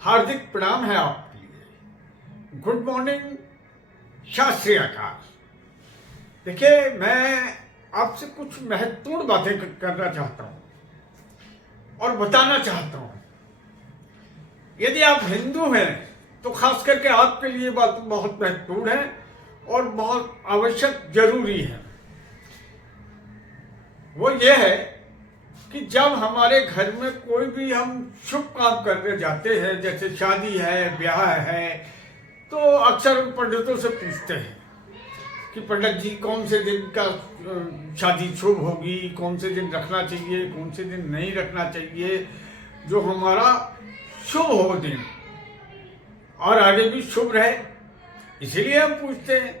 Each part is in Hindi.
हार्दिक प्रणाम है आपके लिए। गुड मॉर्निंग, सत श्री अकाल। देखिए, मैं आपसे कुछ महत्वपूर्ण बातें करना चाहता हूं और बताना चाहता हूं। यदि आप हिंदू हैं तो खास करके आपके लिए बात बहुत महत्वपूर्ण है और बहुत आवश्यक जरूरी है। वो ये है कि जब हमारे घर में कोई भी हम शुभ काम करने जाते हैं, जैसे शादी है, ब्याह है, तो अक्सर उन पंडितों से पूछते हैं कि पंडित जी कौन से दिन का शादी शुभ होगी, कौन से दिन रखना चाहिए, कौन से दिन नहीं रखना चाहिए, जो हमारा शुभ हो दिन और आगे भी शुभ रहे, इसलिए हम पूछते हैं।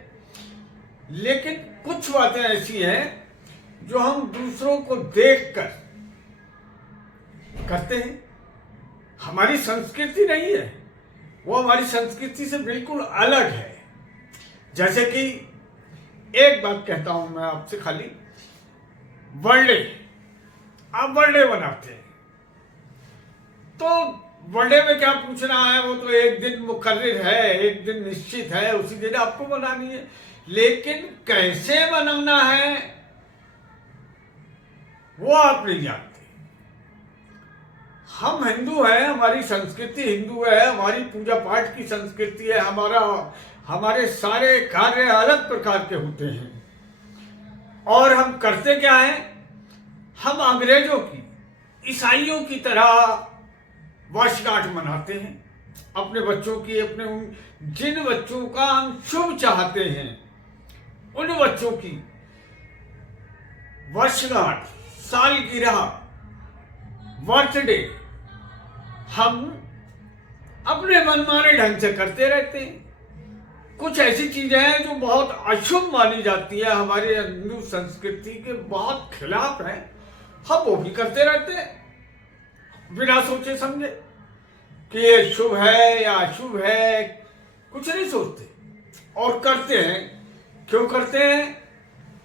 लेकिन कुछ बातें ऐसी हैं जो हम दूसरों को देखकर करते हैं। हमारी संस्कृति नहीं है, वो हमारी संस्कृति से बिल्कुल अलग है। जैसे कि एक बात कहता हूं मैं आपसे, खाली बर्थडे, आप बर्थडे बनाते हैं तो बर्थडे में क्या पूछना है, वो तो एक दिन मुकर्रर है, एक दिन निश्चित है, उसी दिन आपको मनानी है। लेकिन कैसे मनाना है वो आप नहीं जानते। हम हिंदू हैं, हमारी संस्कृति हिंदू है, हमारी पूजा पाठ की संस्कृति है, हमारे सारे कार्य अलग प्रकार के होते हैं। और हम करते क्या हैं, हम अंग्रेजों की, ईसाइयों की तरह वर्षगांठ मनाते हैं अपने बच्चों की। जिन बच्चों का हम शुभ चाहते हैं उन बच्चों की वर्षगांठ, सालगिरह, बर्थडे हम अपने मनमाने ढंग से करते रहते हैं। कुछ ऐसी चीजें हैं जो बहुत अशुभ मानी जाती है, हमारे हिंदू संस्कृति के बहुत खिलाफ है, हम वो भी करते रहते हैं बिना सोचे समझे कि ये शुभ है या अशुभ है। कुछ नहीं सोचते और करते हैं। क्यों करते हैं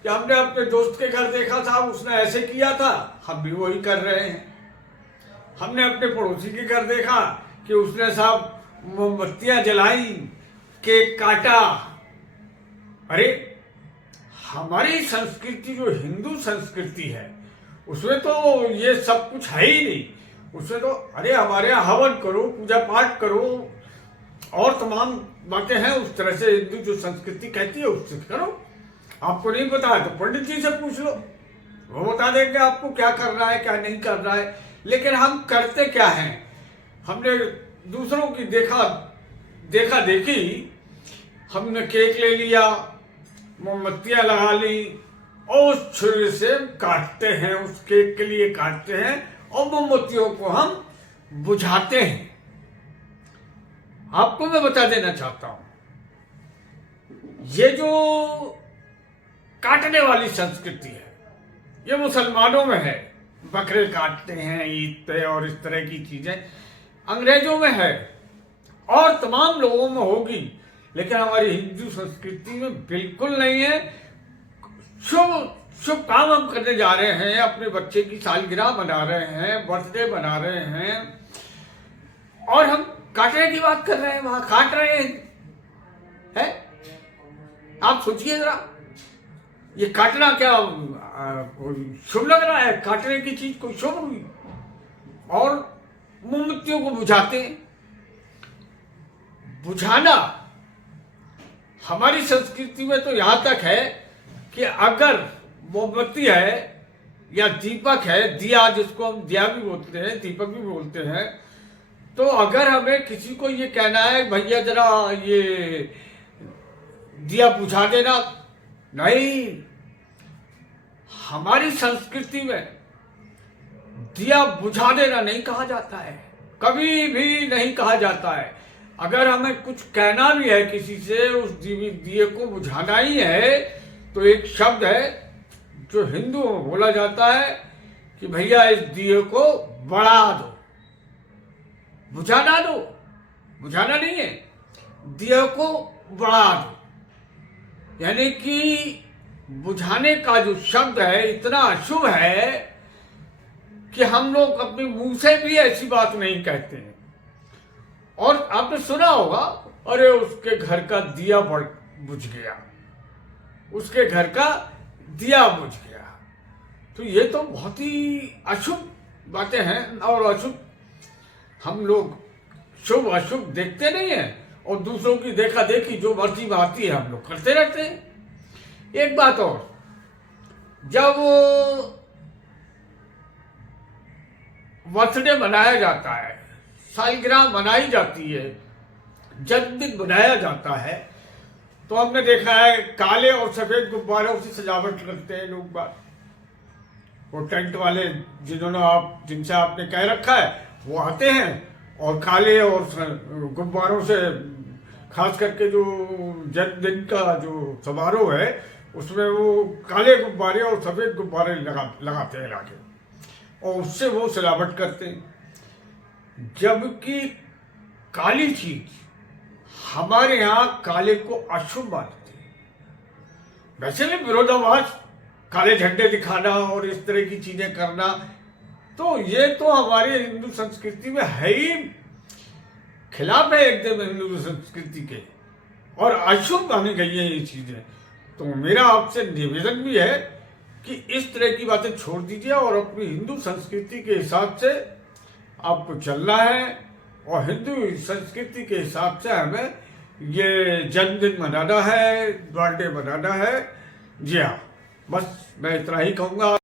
कि हमने अपने दोस्त के घर देखा था, उसने ऐसे किया था, हम भी वही कर रहे हैं। हमने अपने पड़ोसी के घर देखा कि उसने साहब मोमबत्तियां जलाई, केक काटा। अरे, हमारी संस्कृति जो हिंदू संस्कृति है उसमें तो ये सब कुछ है ही नहीं। उसमें तो अरे हमारे यहाँ हवन करो, पूजा पाठ करो और तमाम बातें हैं। उस तरह से हिंदू जो संस्कृति कहती है उससे करो। आपको नहीं पता है तो पंडित जी से पूछ लो, वो बता देंगे आपको क्या करना है, क्या नहीं करना है। लेकिन हम करते क्या हैं, हमने दूसरों की देखा देखी, हमने केक ले लिया, मोमबत्तियां लगा ली और उस छुरी से काटते हैं, उस केक के लिए काटते हैं और मोमबत्तियों को हम बुझाते हैं। आपको मैं बता देना चाहता हूं, ये जो काटने वाली संस्कृति है ये मुसलमानों में है, बकरे काटते हैं ईद पे और इस तरह की चीजें अंग्रेजों में है और तमाम लोगों में होगी, लेकिन हमारी हिंदू संस्कृति में बिल्कुल नहीं है। शुभ काम हम करने जा रहे हैं, अपने बच्चे की सालगिरह मना रहे हैं, बर्थडे मना रहे हैं और हम काटने की बात कर रहे हैं, वहां काट रहे हैं। आप सोचिए जरा, ये काटना क्या कोई शुभ लग रहा है? काटने की चीज कोई शुभ हुई? और मोमबत्तियों को बुझाते हैं। बुझाना हमारी संस्कृति में तो यहां तक है कि अगर मोमबत्ती है या दीपक है, दिया जिसको हम दिया भी बोलते हैं, दीपक भी बोलते हैं, तो अगर हमें किसी को ये कहना है भैया जरा ये दिया बुझा देना, नहीं, हमारी संस्कृति में दिया बुझा देना नहीं कहा जाता है, कभी भी नहीं कहा जाता है। अगर हमें कुछ कहना भी है किसी से, उस दिए को बुझाना ही है, तो एक शब्द है जो हिंदू में बोला जाता है कि भैया इस दिए को बढ़ा दो, बुझाना दो, बुझाना नहीं है, दिए को बढ़ा दो। यानी कि बुझाने का जो शब्द है इतना अशुभ है कि हम लोग अपने मुंह से भी ऐसी बात नहीं कहते हैं। और आपने सुना होगा, अरे उसके घर का दिया बुझ गया, उसके घर का दिया बुझ गया। तो ये तो बहुत ही अशुभ बातें हैं, और अशुभ हम लोग शुभ अशुभ देखते नहीं है, और दूसरों की देखा देखी जो मर्जी में आती है हम लोग करते रहते हैं। एक बात और, जब बर्थडे मनाया जाता है, सालगिरह मनाई जाती है, जन्मदिन मनाया जाता है, तो हमने देखा है काले और सफेद गुब्बारों से सजावट करते हैं लोग बात। वो टेंट वाले जिनसे आपने कह रखा है वो आते हैं और काले और गुब्बारों से, खास करके जो जन्मदिन का जो समारोह है उसमें वो काले गुब्बारे और सफेद गुब्बारे लगाते हैं लाके, और उससे वो सजावट करते हैं। जबकि काली चीज हमारे यहाँ काले को अशुभ मानते हैं। वैसे भी विरोधाभास, काले झंडे दिखाना और इस तरह की चीजें करना, तो ये तो हमारी हिंदू संस्कृति में है ही, खिलाफ है एकदम हिंदू संस्कृति के, और अशुभ मानी गई है ये चीजें। तो मेरा आपसे निवेदन भी है कि इस तरह की बातें छोड़ दीजिए और अपनी हिंदू संस्कृति के हिसाब से आपको चलना है, और हिंदू संस्कृति के हिसाब से हमें ये जन्मदिन मनाना है, बर्थडे मनाना है। जी हाँ, बस मैं इतना ही कहूँगा।